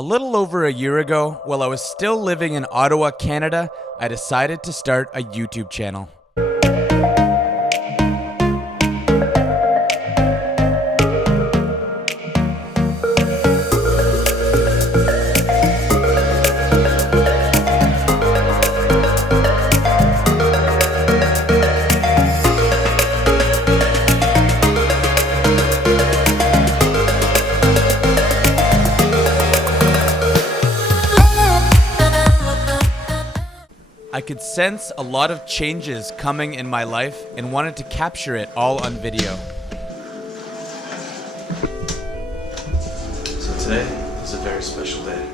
A little over a year ago, while I was still living in Ottawa, Canada, I decided to start a YouTube channel. I could sense a lot of changes coming in my life and wanted to capture it all on video. So today is a very special day.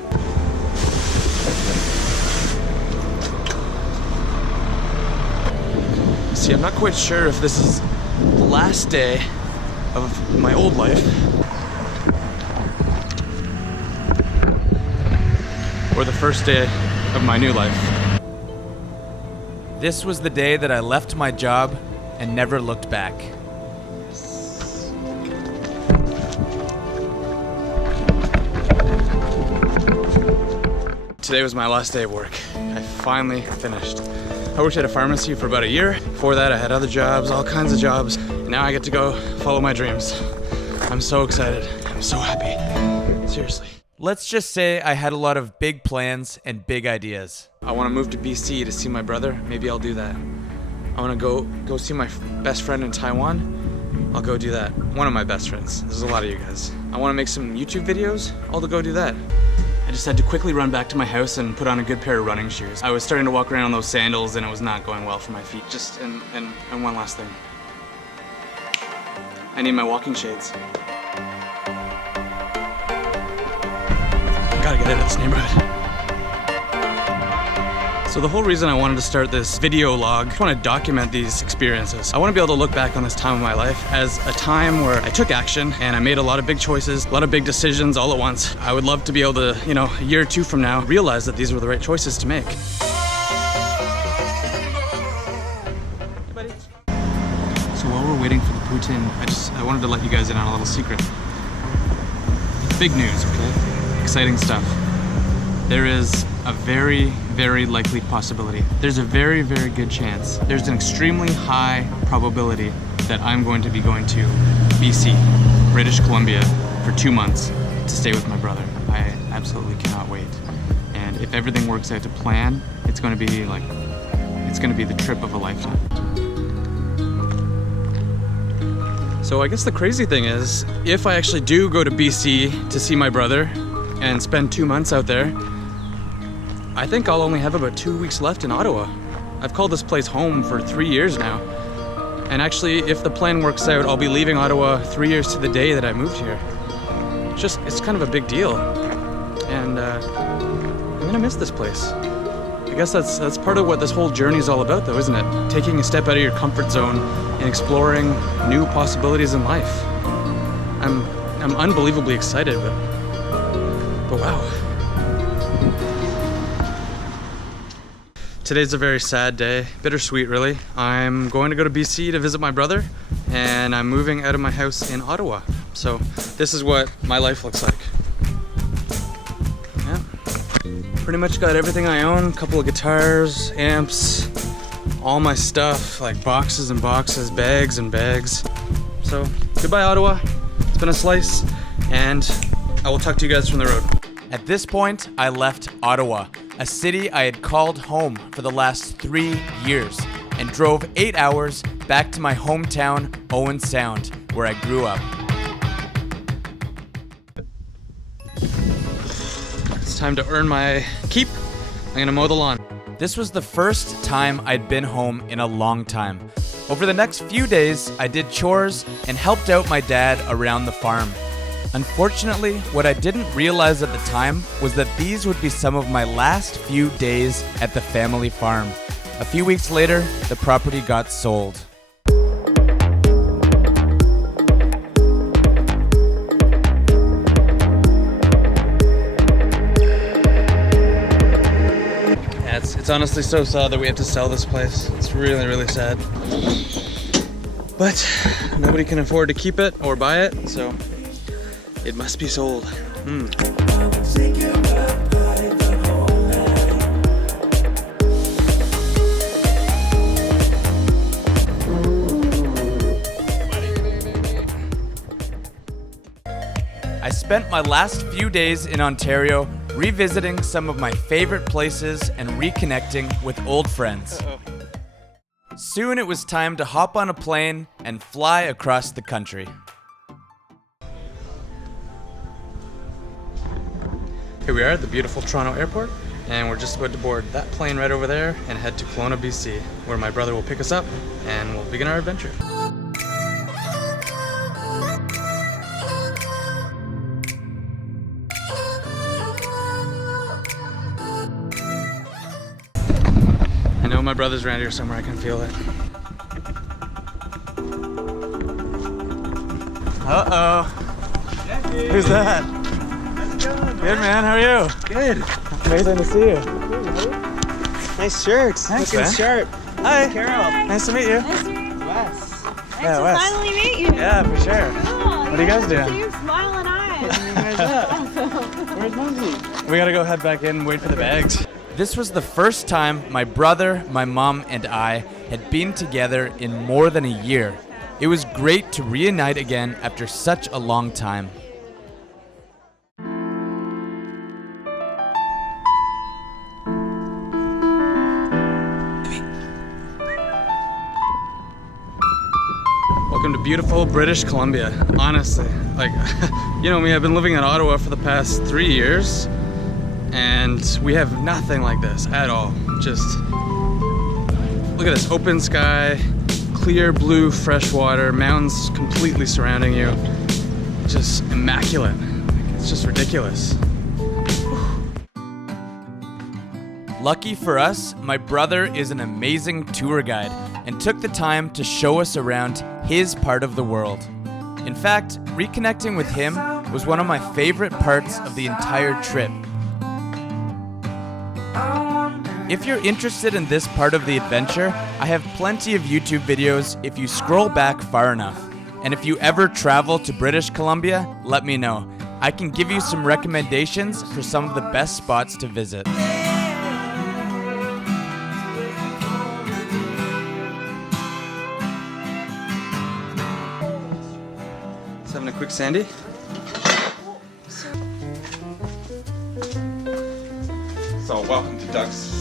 See, I'm not quite sure if this is the last day of my old life or the first day of my new life. This was the day that I left my job and never looked back. Today was my last day of work. I finally finished. I worked at a pharmacy for about a year. Before that, I had other jobs, all kinds of jobs. And now I get to go follow my dreams. I'm so excited. I'm so happy. Seriously. Let's just say I had a lot of big plans and big ideas. I want to move to BC to see my brother. Maybe I'll do that. I want to go see my best friend in Taiwan. I'll go do that. One of my best friends. There's a lot of you guys. I want to make some YouTube videos. I'll go do that. I just had to quickly run back to my house and put on a good pair of running shoes. I was starting to walk around in those sandals and it was not going well for my feet. And one last thing. I need my walking shades. I gotta get out of this neighborhood. So the whole reason I wanted to start this video log, I want to document these experiences. I want to be able to look back on this time of my life as a time where I took action and I made a lot of big choices, a lot of big decisions all at once. I would love to be able to, a year or two from now, realize that these were the right choices to make. Hey, buddy. So while we're waiting for the poutine, I wanted to let you guys in on a little secret. Big news, okay? Exciting stuff. There is a very, very likely possibility. There's a very, very good chance. There's an extremely high probability that I'm going to be going to BC, British Columbia, for 2 months to stay with my brother. I absolutely cannot wait. And if everything works out to plan, it's going to be the trip of a lifetime. So I guess the crazy thing is, if I actually do go to BC to see my brother and spend 2 months out there, I think I'll only have about 2 weeks left in Ottawa. I've called this place home for 3 years now. And actually, if the plan works out, I'll be leaving Ottawa 3 years to the day that I moved here. It's kind of a big deal. And I'm gonna miss this place. I guess that's part of what this whole journey is all about though, isn't it? Taking a step out of your comfort zone and exploring new possibilities in life. I'm unbelievably excited, but wow. Today's a very sad day, bittersweet really. I'm going to go to BC to visit my brother and I'm moving out of my house in Ottawa. So this is what my life looks like. Yeah. Pretty much got everything I own, a couple of guitars, amps, all my stuff, like boxes and boxes, bags and bags. So goodbye Ottawa, it's been a slice and I will talk to you guys from the road. At this point, I left Ottawa, a city I had called home for the last 3 years, and drove 8 hours back to my hometown, Owen Sound, where I grew up. It's time to earn my keep. I'm gonna mow the lawn. This was the first time I'd been home in a long time. Over the next few days, I did chores and helped out my dad around the farm. Unfortunately, what I didn't realize at the time was that these would be some of my last few days at the family farm. A few weeks later, the property got sold. Yeah, it's honestly so sad that we have to sell this place. It's really, really sad. But nobody can afford to keep it or buy it, so it must be sold. spent my last few days in Ontario revisiting some of my favorite places and reconnecting with old friends. Soon it was time to hop on a plane and fly across the country. Here we are at the beautiful Toronto airport, and we're just about to board that plane right over there and head to Kelowna, BC, where my brother will pick us up and we'll begin our adventure. I know my brother's around here somewhere, I can feel it. Uh-oh. Who's that? Good, man. How are you? Good. Amazing to see you. Nice shirt. Thanks, Looking man. sharp. Hi. Carol. Nice to meet you. Nice to meet you. Wes. Nice Yeah, to Wes. finally meet you. Yeah, for sure. Cool. What are you guys doing? Cute smiling eyes. Where's Mumsy? We gotta go head back in and wait for the bags. This was the first time my brother, my mom, and I had been together in more than a year. It was great to reunite again after such a long time. Welcome to beautiful British Columbia. Honestly, like, you know me, I've been living in Ottawa for the past 3 years, and we have nothing like this at all. Just look at this open sky, clear blue fresh water, mountains completely surrounding you. Just immaculate. It's just ridiculous. Lucky for us, my brother is an amazing tour guide and took the time to show us around his part of the world. In fact, reconnecting with him was one of my favorite parts of the entire trip. If you're interested in this part of the adventure, I have plenty of YouTube videos if you scroll back far enough. And if you ever travel to British Columbia, let me know. I can give you some recommendations for some of the best spots to visit. Just having a quick Sandy. So welcome to Doug's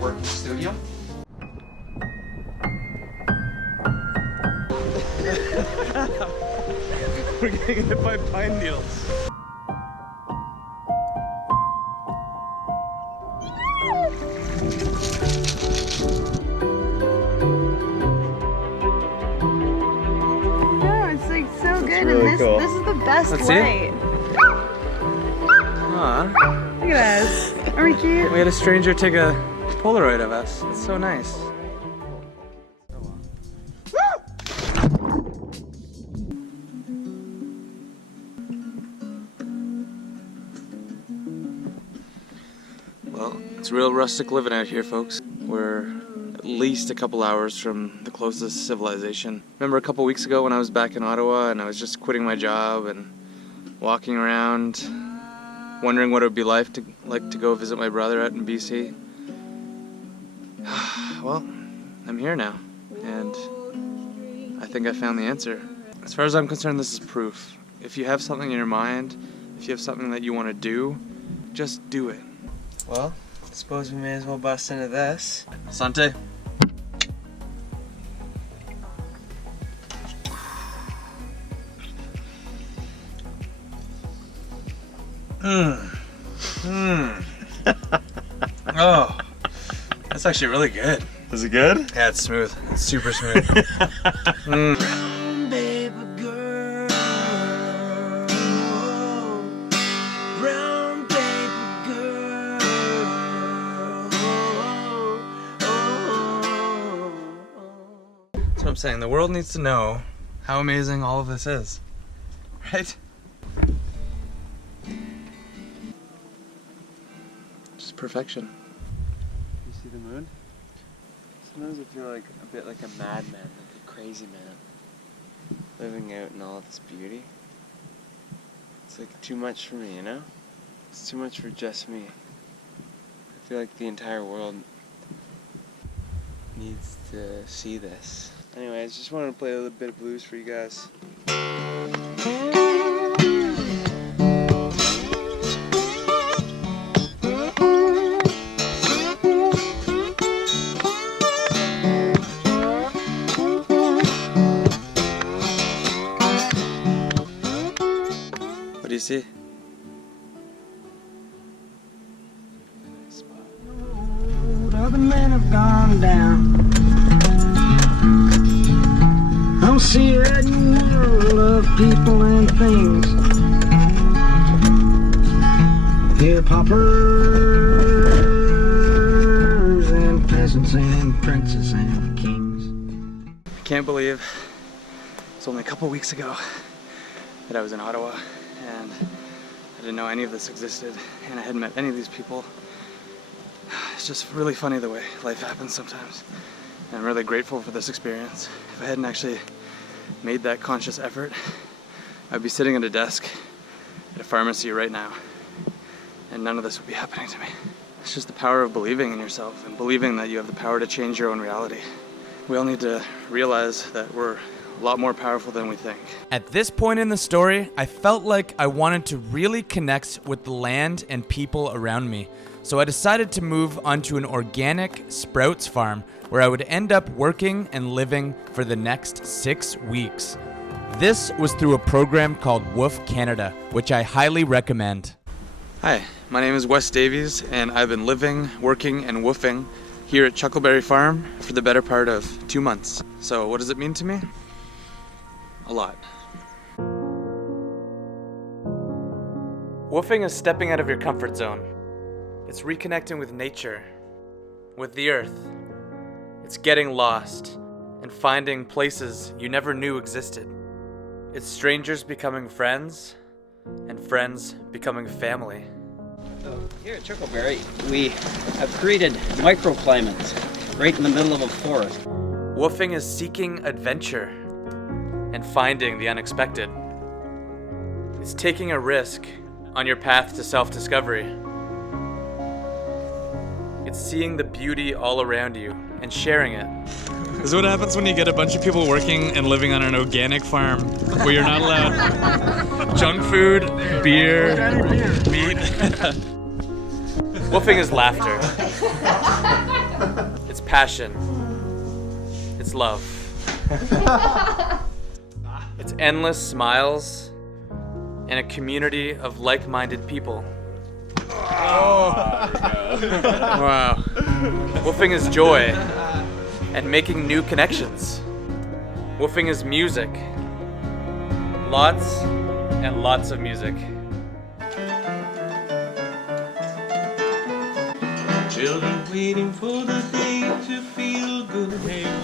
working studio. We're getting hit by pine needles. No, it's like so good, really and cool. this is the best Let's see. light. Aw, Look at us. Are we cute? we had a stranger take a Polaroid of us. It's so nice. Well, it's real rustic living out here, folks. We're at least a couple hours from the closest civilization. Remember a couple weeks ago when I was back in Ottawa and I was just quitting my job and walking around, wondering what it would be like to go visit my brother out in BC? Well, I'm here now, and I think I found the answer. As far as I'm concerned, this is proof. If you have something in your mind, if you have something that you want to do, just do it. Well, I suppose we may as well bust into this. Asante. Oh, that's actually really good. Is it good? Yeah, it's smooth. It's super smooth. That's what I'm saying. The world needs to know how amazing all of this is. Right? Just perfection. You see the moon? Sometimes I feel like a bit like a madman, like a crazy man, living out in all of this beauty. It's like too much for me, you know? It's too much for just me. I feel like the entire world needs to see this. Anyway, I just wanted to play a little bit of blues for you guys. BC? Other men have gone down. I'm seeing a world of people and things. Hip hoppers and peasants and princes and kings. I can't believe it's only a couple weeks ago that I was in Ottawa, and I didn't know any of this existed, and I hadn't met any of these people. It's just really funny the way life happens sometimes. And I'm really grateful for this experience. If I hadn't actually made that conscious effort, I'd be sitting at a desk at a pharmacy right now, and none of this would be happening to me. It's just the power of believing in yourself and believing that you have the power to change your own reality. We all need to realize that we're a lot more powerful than we think. At this point in the story, I felt like I wanted to really connect with the land and people around me. So I decided to move onto an organic sprouts farm where I would end up working and living for the next 6 weeks. This was through a program called WOOF Canada, which I highly recommend. Hi, my name is Wes Davies, and I've been living, working, and woofing here at Chuckleberry Farm for the better part of 2 months. So what does it mean to me? A lot. Woofing is stepping out of your comfort zone. It's reconnecting with nature, with the earth. It's getting lost and finding places you never knew existed. It's strangers becoming friends and friends becoming family. Here at Chuckleberry, we have created microclimates right in the middle of a forest. Woofing is seeking adventure and finding the unexpected. It's taking a risk on your path to self-discovery. It's seeing the beauty all around you and sharing it. This is what happens when you get a bunch of people working and living on an organic farm where you're not allowed junk food, beer, meat. Woofing is laughter. It's passion. It's love. It's endless smiles and a community of like-minded people. Wow. Woofing is joy and making new connections. Woofing is music. Lots and lots of music. Children waiting for the day to feel good.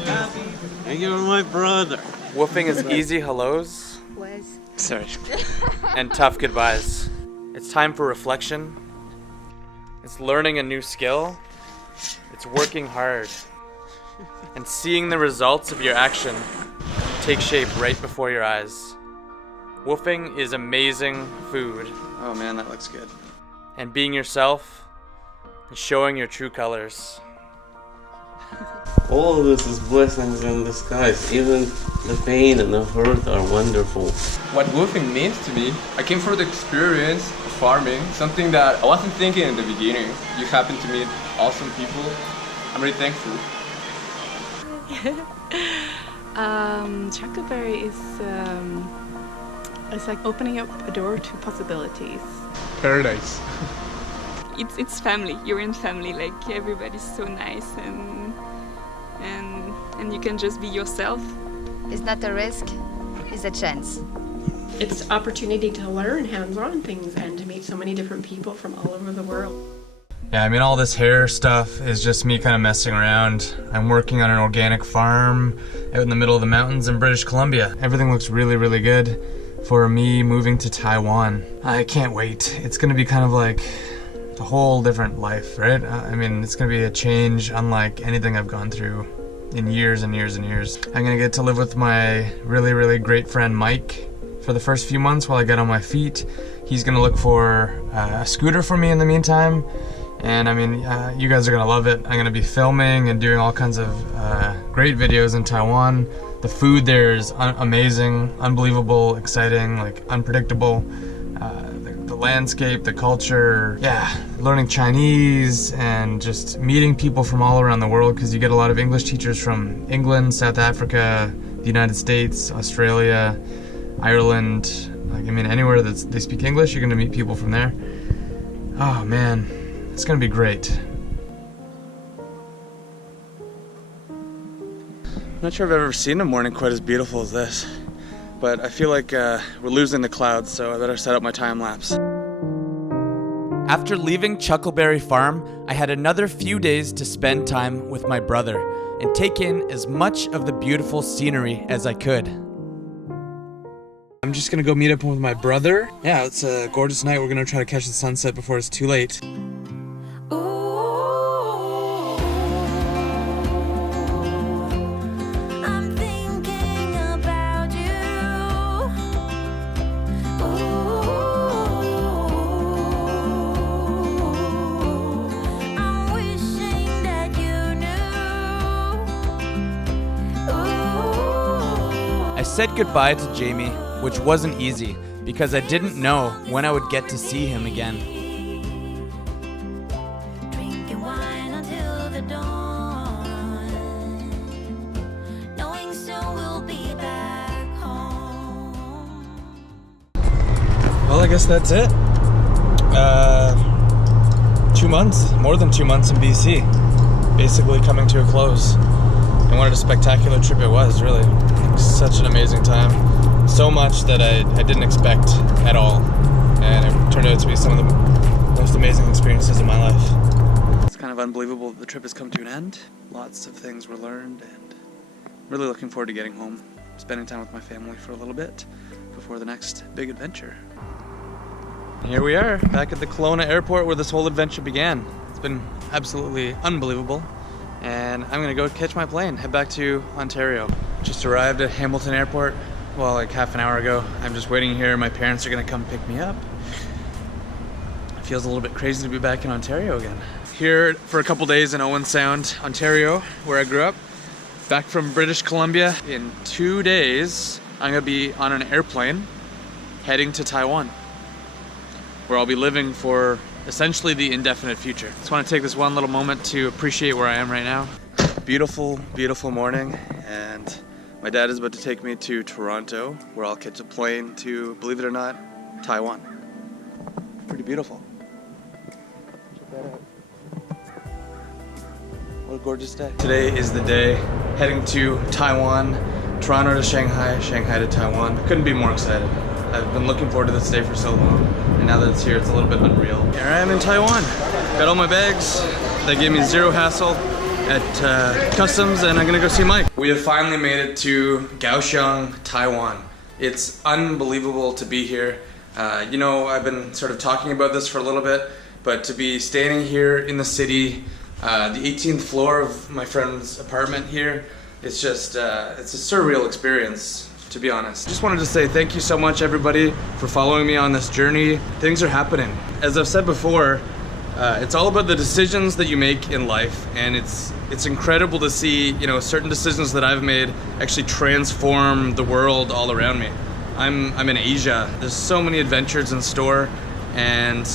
Happy. And you're my brother. Woofing is easy hellos Sorry. and tough goodbyes. It's time for reflection. It's learning a new skill. It's working hard. And seeing the results of your action take shape right before your eyes. Woofing is amazing food. Oh man, that looks good. And being yourself and showing your true colors. All of this is blessings in disguise. Even the pain and the hurt are wonderful. What woofing means to me, I came for the experience of farming, something that I wasn't thinking in the beginning. You happen to meet awesome people. I'm really thankful. Chuckleberry is like opening up a door to possibilities. Paradise. It's family. You're in family. Like everybody's so nice and you can just be yourself. It's not a risk, it's a chance. It's opportunity to learn hands-on things and to meet so many different people from all over the world. Yeah, I mean, all this hair stuff is just me kind of messing around. I'm working on an organic farm out in the middle of the mountains in British Columbia. Everything looks really, really good for me moving to Taiwan. I can't wait. It's gonna be kind of like a whole different life, right? I mean, it's gonna be a change unlike anything I've gone through in years and years and years. I'm gonna get to live with my really, really great friend Mike for the first few months while I get on my feet. He's gonna look for a scooter for me in the meantime. And I mean, you guys are gonna love it. I'm gonna be filming and doing all kinds of great videos in Taiwan. The food there is amazing, unbelievable, exciting, like unpredictable. The landscape, the culture, yeah, learning Chinese and just meeting people from all around the world, because you get a lot of English teachers from England, South Africa, the United States, Australia, Ireland, Like, I mean, anywhere that they speak English, you're gonna meet people from there. Oh man, it's gonna be great. I'm not sure if I've ever seen a morning quite as beautiful as this, but I feel like we're losing the clouds, so I better set up my time lapse. After leaving Chuckleberry Farm, I had another few days to spend time with my brother and take in as much of the beautiful scenery as I could. I'm just gonna go meet up with my brother. Yeah, it's a gorgeous night. We're gonna try to catch the sunset before it's too late. I said goodbye to Jamie, which wasn't easy because I didn't know when I would get to see him again. Well, I guess that's it. 2 months, more than 2 months in BC, basically coming to a close. And what a spectacular trip it was, really. Such an amazing time. So much that I didn't expect at all. And it turned out to be some of the most amazing experiences of my life. It's kind of unbelievable that the trip has come to an end. Lots of things were learned, and I'm really looking forward to getting home, spending time with my family for a little bit before the next big adventure. And here we are, back at the Kelowna airport where this whole adventure began. It's been absolutely unbelievable. And I'm gonna go catch my plane, head back to Ontario. Just arrived at Hamilton Airport, well, like half an hour ago. I'm just waiting here. My parents are gonna come pick me up. It feels a little bit crazy to be back in Ontario again. Here for a couple days in Owen Sound, Ontario, where I grew up. Back from British Columbia. In 2 days, I'm gonna be on an airplane heading to Taiwan, where I'll be living for essentially the indefinite future. Just want to take this one little moment to appreciate where I am right now. Beautiful, beautiful morning, and my dad is about to take me to Toronto, where I'll catch a plane to, believe it or not, Taiwan. Pretty beautiful. Check that out. What a gorgeous day. Today is the day, heading to Taiwan, Toronto to Shanghai, Shanghai to Taiwan. Couldn't be more excited. I've been looking forward to this day for so long, and now that it's here, it's a little bit unreal. Here I am in Taiwan. Got all my bags. They gave me zero hassle at customs, and I'm gonna go see Mike. We have finally made it to Kaohsiung, Taiwan. It's unbelievable to be here. You know, I've been sort of talking about this for a little bit, but to be standing here in the city, the 18th floor of my friend's apartment here, it's just, it's a surreal experience, to be honest. Just wanted to say thank you so much, everybody, for following me on this journey. Things are happening. As I've said before, it's all about the decisions that you make in life, and it's incredible to see, you know, certain decisions that I've made actually transform the world all around me. I'm in Asia. There's so many adventures in store, and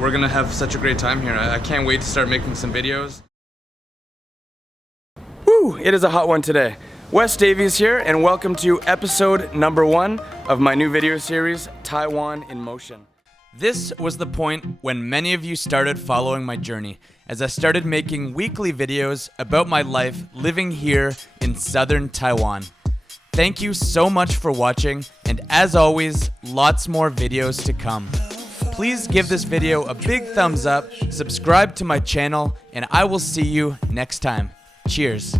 we're gonna have such a great time here. I can't wait to start making some videos. Woo! It is a hot one today. Wes Davies here, and welcome to episode number 1 of my new video series, Taiwan in Motion. This was the point when many of you started following my journey, as I started making weekly videos about my life living here in southern Taiwan. Thank you so much for watching, and as always, lots more videos to come. Please give this video a big thumbs up, subscribe to my channel, and I will see you next time. Cheers.